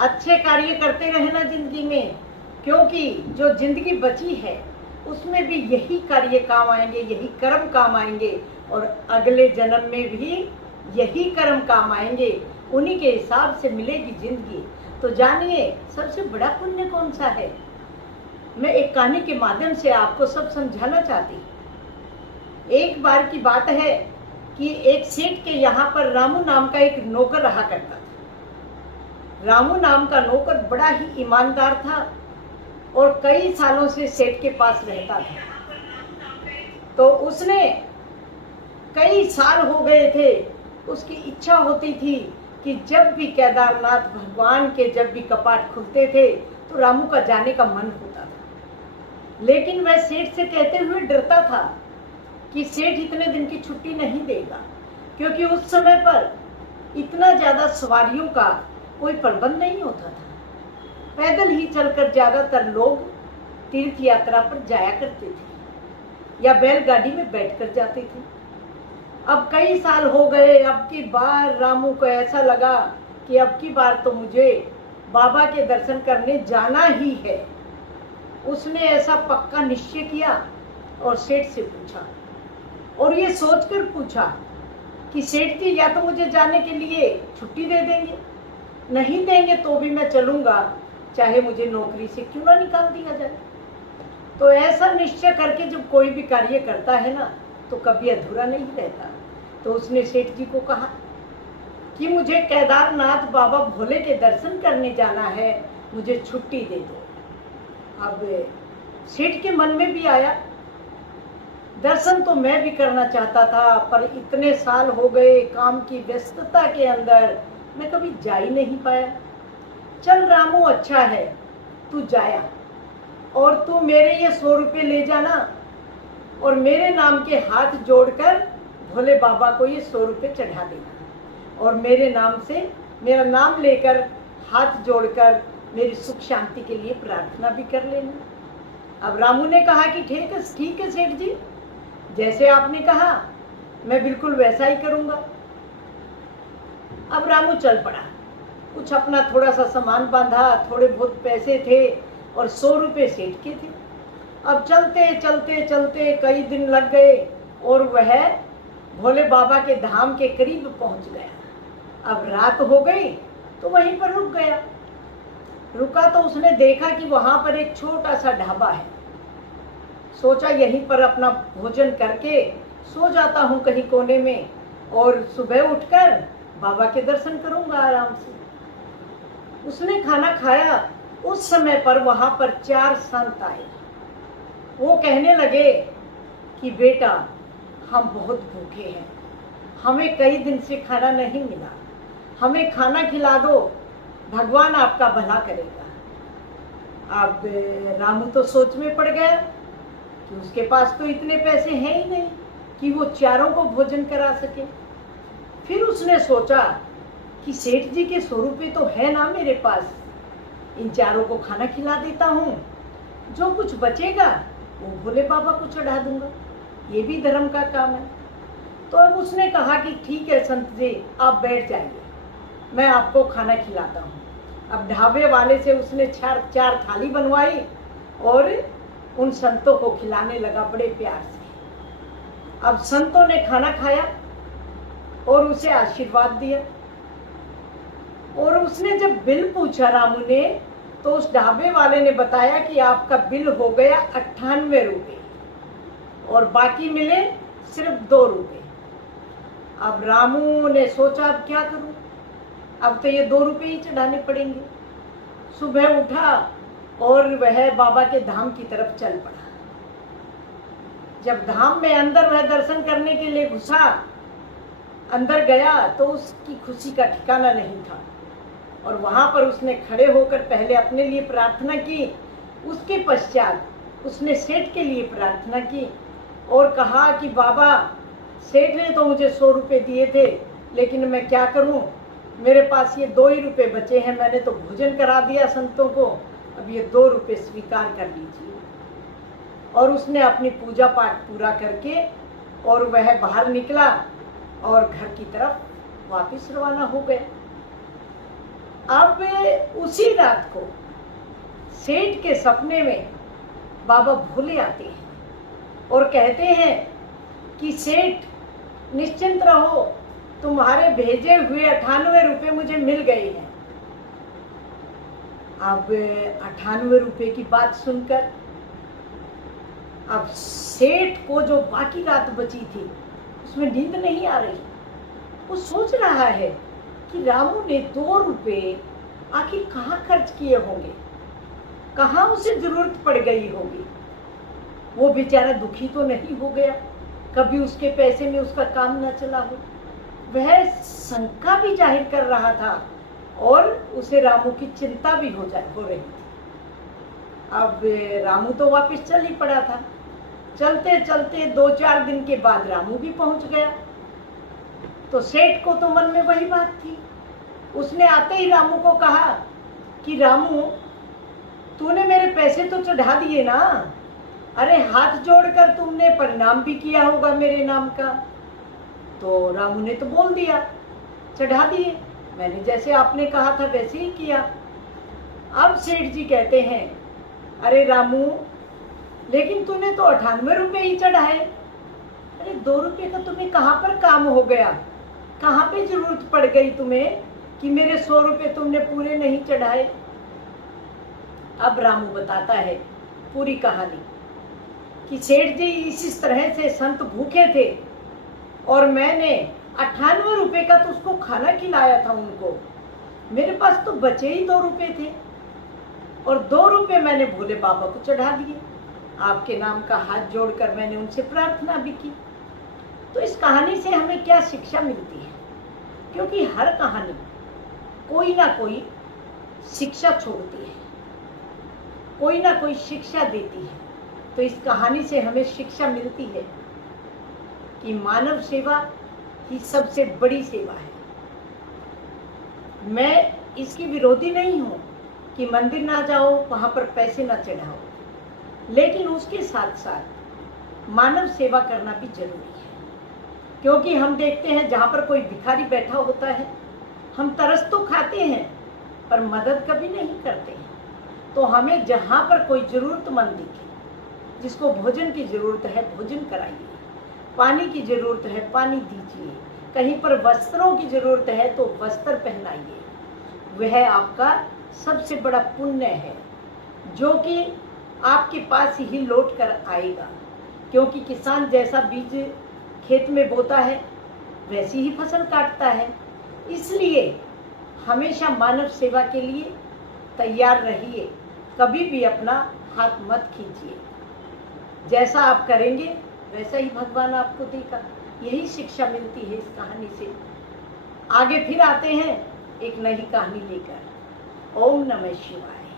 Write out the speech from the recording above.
अच्छे कार्य करते रहना जिंदगी में, क्योंकि जो जिंदगी बची है उसमें भी यही कार्य काम आएंगे, यही कर्म काम आएंगे, और अगले जन्म में भी यही कर्म काम आएंगे। उन्हीं के हिसाब से मिलेगी जिंदगी। तो जानिए सबसे बड़ा पुण्य कौन सा है। मैं एक कहानी के माध्यम से आपको सब समझाना चाहती। एक बार की बात है कि एक सेठ के यहाँ पर रामू नाम का एक नौकर रहा करता था। रामू नाम का नौकर बड़ा ही ईमानदार था और कई सालों से सेठ के पास रहता था। तो उसने कई साल हो गए थे, उसकी इच्छा होती थी कि जब भी केदारनाथ भगवान के जब भी कपाट खुलते थे तो रामू का जाने का मन होता था। लेकिन वह सेठ से कहते हुए डरता था कि सेठ इतने दिन की छुट्टी नहीं देगा, क्योंकि उस समय पर इतना ज़्यादा सवारियों का कोई प्रबंध नहीं होता था। पैदल ही चलकर ज़्यादातर लोग तीर्थ यात्रा पर जाया करते थे या बैलगाड़ी में बैठकर जाते थे। अब कई साल हो गए, अब की बार रामू को ऐसा लगा कि अब की बार तो मुझे बाबा के दर्शन करने जाना ही है। उसने ऐसा पक्का निश्चय किया और सेठ से पूछा, और ये सोचकर पूछा कि सेठ जी या तो मुझे जाने के लिए छुट्टी दे देंगे, नहीं देंगे तो भी मैं चलूँगा, चाहे मुझे नौकरी से क्यों ना निकाल दिया जाए। तो ऐसा निश्चय करके जब कोई भी कार्य करता है ना तो कभी अधूरा नहीं रहता। तो उसने सेठ जी को कहा कि मुझे केदारनाथ बाबा भोले के दर्शन करने जाना है, मुझे छुट्टी दे दो। अब सेठ के मन में भी आया, दर्शन तो मैं भी करना चाहता था, पर इतने साल हो गए काम की व्यस्तता के अंदर मैं कभी जा ही नहीं पाया। चल रामू, अच्छा है तू जाया, और तू मेरे ये 100 रुपये ले जाना और मेरे नाम के हाथ जोड़कर भोले बाबा को ये 100 रुपये चढ़ा देना, और मेरे नाम से मेरा नाम लेकर हाथ जोड़कर मेरी सुख शांति के लिए प्रार्थना भी कर लेना। अब रामू ने कहा कि ठीक है सेठ जी, जैसे आपने कहा मैं बिल्कुल वैसा ही करूँगा। अब रामू चल पड़ा, कुछ अपना थोड़ा सा सामान बांधा, थोड़े बहुत पैसे थे और 100 रुपये सेठ के थे। अब चलते चलते चलते कई दिन लग गए और वह भोले बाबा के धाम के करीब पहुंच गया। अब रात हो गई तो वहीं पर रुक गया। रुका तो उसने देखा कि वहां पर एक छोटा सा ढाबा है। सोचा यहीं पर अपना भोजन करके सो जाता हूँ कहीं कोने में, और सुबह उठकर बाबा के दर्शन करूंगा आराम से। उसने खाना खाया। उस समय पर वहां पर 4 संत आए। वो कहने लगे कि बेटा, हम बहुत भूखे हैं, हमें कई दिन से खाना नहीं मिला, हमें खाना खिला दो, भगवान आपका भला करेगा। अब रामू तो सोच में पड़ गया कि उसके पास तो इतने पैसे हैं ही नहीं कि वो चारों को भोजन करा सके। फिर उसने सोचा कि सेठ जी के 100 रुपये तो है ना मेरे पास, इन चारों को खाना खिला देता हूँ, जो कुछ बचेगा वो भोले बाबा को चढ़ा दूंगा, ये भी धर्म का काम है। तो अब उसने कहा कि ठीक है संत जी, आप बैठ जाइए, मैं आपको खाना खिलाता हूँ। अब ढाबे वाले से उसने 4 थाली बनवाई और उन संतों को खिलाने लगा बड़े प्यार से। अब संतों ने खाना खाया और उसे आशीर्वाद दिया। और उसने जब बिल पूछा रामू ने, तो उस ढाबे वाले ने बताया कि आपका बिल हो गया 98 रुपये और बाकी मिले सिर्फ 2 रुपये। अब रामू ने सोचा अब क्या करूं, अब तो ये 2 रुपये ही चढ़ाने पड़ेंगे। सुबह उठा और वह बाबा के धाम की तरफ चल पड़ा। जब धाम में अंदर वह दर्शन करने के लिए घुसा, अंदर गया तो उसकी खुशी का ठिकाना नहीं था। और वहाँ पर उसने खड़े होकर पहले अपने लिए प्रार्थना की, उसके पश्चात उसने सेठ के लिए प्रार्थना की और कहा कि बाबा, सेठ ने तो मुझे 100 रुपये दिए थे, लेकिन मैं क्या करूं, मेरे पास ये 2 ही रुपये बचे हैं, मैंने तो भोजन करा दिया संतों को, अब ये 2 रुपये स्वीकार कर लीजिए। और उसने अपनी पूजा पाठ पूरा करके और वह बाहर निकला और घर की तरफ वापस रवाना हो गया। अब उसी रात को सेठ के सपने में बाबा भोले आते हैं और कहते हैं कि सेठ निश्चिंत रहो, तुम्हारे भेजे हुए 98 रुपये मुझे मिल गए हैं। अब 98 रुपये की बात सुनकर अब सेठ को जो बाकी रात बची थी उसमें नींद नहीं आ रही। वो सोच रहा है कि रामू ने 2 रुपये आखिर कहाँ खर्च किए होंगे, कहाँ उसे जरूरत पड़ गई होगी। वो बेचारा दुखी तो नहीं हो गया, कभी उसके पैसे में उसका काम न चला हो। वह शंका भी जाहिर कर रहा था और उसे रामू की चिंता भी हो रही थी। अब रामू तो वापस चल ही पड़ा था। चलते चलते 2-4 दिन के बाद रामू भी पहुंच गया। तो सेठ को तो मन में वही बात थी। उसने आते ही रामू को कहा कि रामू, तूने मेरे पैसे तो चढ़ा दिए ना, अरे हाथ जोड़कर तुमने प्रणाम भी किया होगा मेरे नाम का। तो रामू ने तो बोल दिया, चढ़ा दिए, मैंने जैसे आपने कहा था वैसे ही किया। अब सेठ जी कहते हैं, अरे रामू, लेकिन तूने तो 98 रुपये ही चढ़ाए। अरे 2 रुपये का तुम्हें कहाँ पर काम हो गया, कहाँ पे जरूरत पड़ गई तुम्हें कि मेरे 100 रुपये तुमने पूरे नहीं चढ़ाए। अब रामू बताता है पूरी कहानी कि सेठ जी इस तरह से संत भूखे थे और मैंने 98 रुपये का तो उसको खाना खिलाया था उनको। मेरे पास तो बचे ही 2 रुपये थे और 2 रुपये मैंने भोले बाबा को चढ़ा दिए। आपके नाम का हाथ जोड़कर मैंने उनसे प्रार्थना भी की। तो इस कहानी से हमें क्या शिक्षा मिलती है? क्योंकि हर कहानी कोई ना कोई शिक्षा छोड़ती है, कोई ना कोई शिक्षा देती है। तो इस कहानी से हमें शिक्षा मिलती है कि मानव सेवा ही सबसे बड़ी सेवा है। मैं इसकी विरोधी नहीं हूँ कि मंदिर ना जाओ, वहाँ पर पैसे ना चढ़ाओ, लेकिन उसके साथ साथ मानव सेवा करना भी जरूरी है। क्योंकि हम देखते हैं जहाँ पर कोई भिखारी बैठा होता है, हम तरस तो खाते हैं पर मदद कभी नहीं करते हैं। तो हमें जहाँ पर कोई ज़रूरतमंद दिखे, जिसको भोजन की ज़रूरत है भोजन कराइए, पानी की ज़रूरत है पानी दीजिए, कहीं पर वस्त्रों की ज़रूरत है तो वस्त्र पहनाइए। वह आपका सबसे बड़ा पुण्य है जो कि आपके पास ही लौट कर आएगा। क्योंकि किसान जैसा बीज खेत में बोता है वैसी ही फसल काटता है। इसलिए हमेशा मानव सेवा के लिए तैयार रहिए, कभी भी अपना हाथ मत खींचिए। जैसा आप करेंगे वैसा ही भगवान आपको देगा। यही शिक्षा मिलती है इस कहानी से। आगे फिर आते हैं एक नई कहानी लेकर। ओम नमः शिवाय।